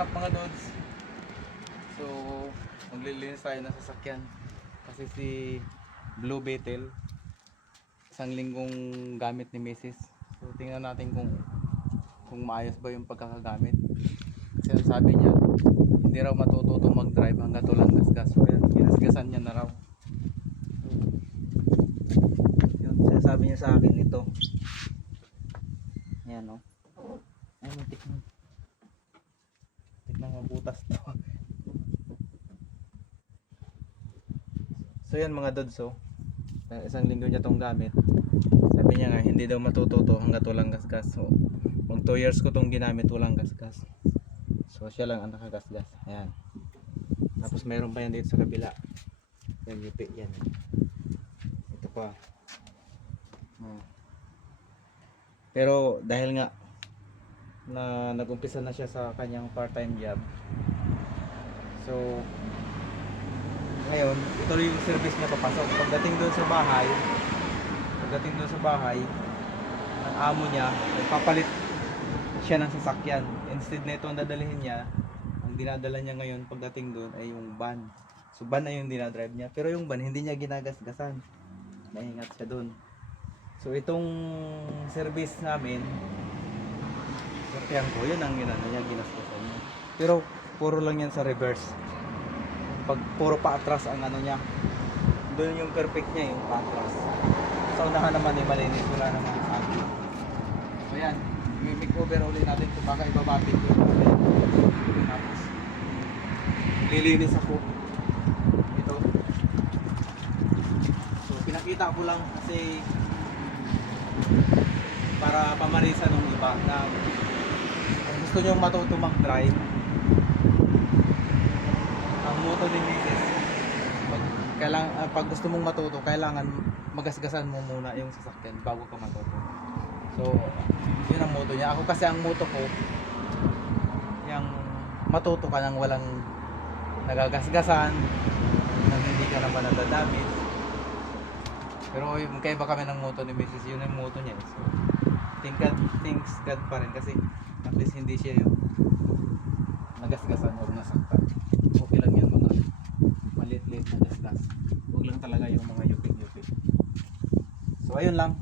up mga Dods? So, maglilinis tayo ng sasakyan. Kasi si Blue Beetle, isang linggong gamit ni Mrs. So, tingnan natin kung maayos ba yung pagkakagamit. Kasi ang sabi niya, hindi raw matututo mag-drive hanggat walang gasgas. So, ayan, ginasgasan niya na raw. Yun, sinasabi niya sa akin ito. Ayan o. Ay, tikman. Tignan mabutas to. So yan mga Dods, so isang linggo niya tong gamit. Sabi niya nga hindi daw matututo hanggat walang gasgas. So mag 2 years ko tong ginamit walang gasgas. So siya lang ang nakagasgas. Ayan. Tapos mayroon pa yan dito sa kabila. Yan yupi yan. Ito pa. Pero dahil nga na nag-umpisa na siya sa kanyang part-time job. So ngayon, ituloy yung service niya papasok. Pagdating doon sa bahay, ang amo niya, nagpapalit siya ng sasakyan. Instead na ito ang dadalhin niya, ang dinadala niya ngayon pagdating doon ay yung van. So van na yung dinadrive niya. Pero yung van, hindi niya ginagasgasan. Naingat siya doon. So itong service namin, sortihan ko, yun ang ginasgasan niya. Pero puro lang yan sa reverse. Pag puro paatras ang ano niya, doon yung perfect niya yung paatras. Sa unahan naman ay malinis, wala namang sabi. So yan, i-make over ulit natin kung baka ibabapit ko ulit. Tapos lilinis ako ito. So pinakita ko lang kasi para pamarisa nung iba na kung gusto nyo matuto mag-drive, ang moto ni Mrs. Pag gusto mong matuto, kailangan magasgasan mo muna yung sasakyan bago ka matuto. So, yun ang moto niya. Ako kasi ang moto ko, yung matuto ka nang walang nagagasgasan, nang hindi ka naman nadadamit. Pero yung kaiba kami ng moto ni Mrs. Yun ang moto niya. So, thanks God pa rin kasi at least hindi siya yung nagasgasan o nasaktan. Okay lang yan mga maliit-liit na gasgas. Huwag lang talaga yung mga yupik-yupik. So ayun lang.